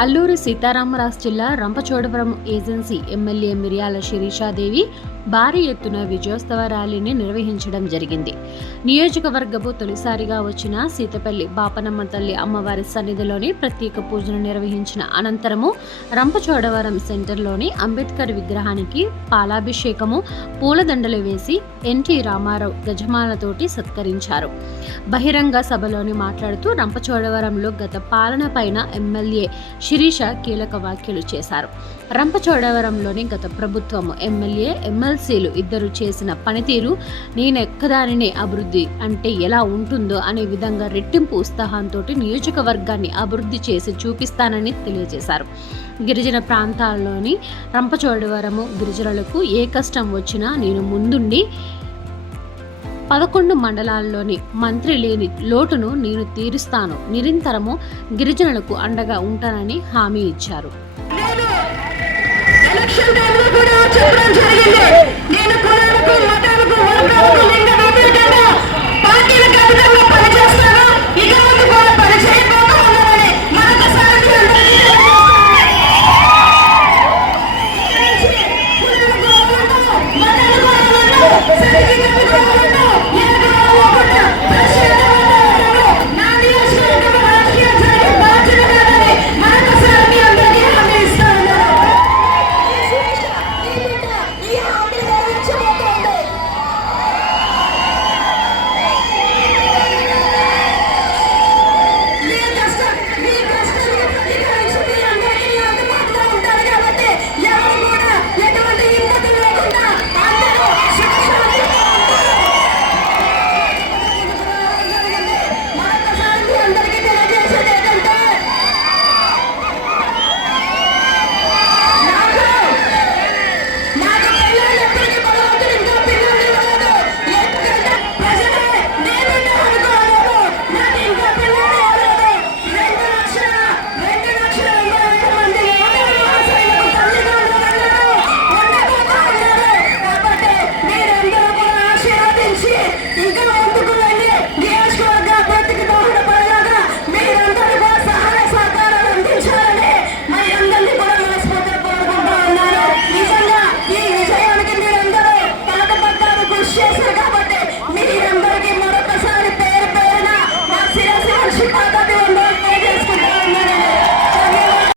అల్లూరి సీతారామరాజు జిల్లా Rampachodavaram agency MLA Miryala Sirisha Devi భారీ ఎత్తున విజయోత్సవ ర్యాలీని నిర్వహించడం జరిగింది. నియోజకవర్గపు తొలిసారిగా వచ్చిన సీతపల్లి బాపనమ్మ తల్లి అమ్మవారి సన్నిధిలోని ప్రత్యేక పూజను నిర్వహించిన అనంతరము రంపచోడవరం సెంటర్లోని అంబేద్కర్ విగ్రహానికి పాలాభిషేకము పూలదండలు వేసి ఎన్టీ రామారావు గజమాలతోటి సత్కరించారు. బహిరంగ సభలోని మాట్లాడుతూ రంపచోడవరంలో గత పాలన పైన ఎమ్మెల్యే శిరీష కీలక వ్యాఖ్యలు చేశారు. రంపచోడవరంలోని గత ప్రభుత్వం ఎమ్మెల్యే ఎమ్మెల్సీలు ఇద్దరు చేసిన పనితీరు నేనెక్కదానినే అభివృద్ధి అంటే ఎలా ఉంటుందో అనే విధంగా రెట్టింపు ఉత్సాహంతో నియోజకవర్గాన్ని అభివృద్ధి చేసి చూపిస్తానని తెలియజేశారు. గిరిజన ప్రాంతాల్లోని రంపచోడవరము గిరిజనులకు ఏ కష్టం వచ్చినా నేను ముందుండి పదకొండు మండలాల్లోని మంత్రి లేని లోటును నేను తీరుస్తాను. నిరంతరము గిరిజనులకు అండగా ఉంటానని హామీ ఇచ్చారు.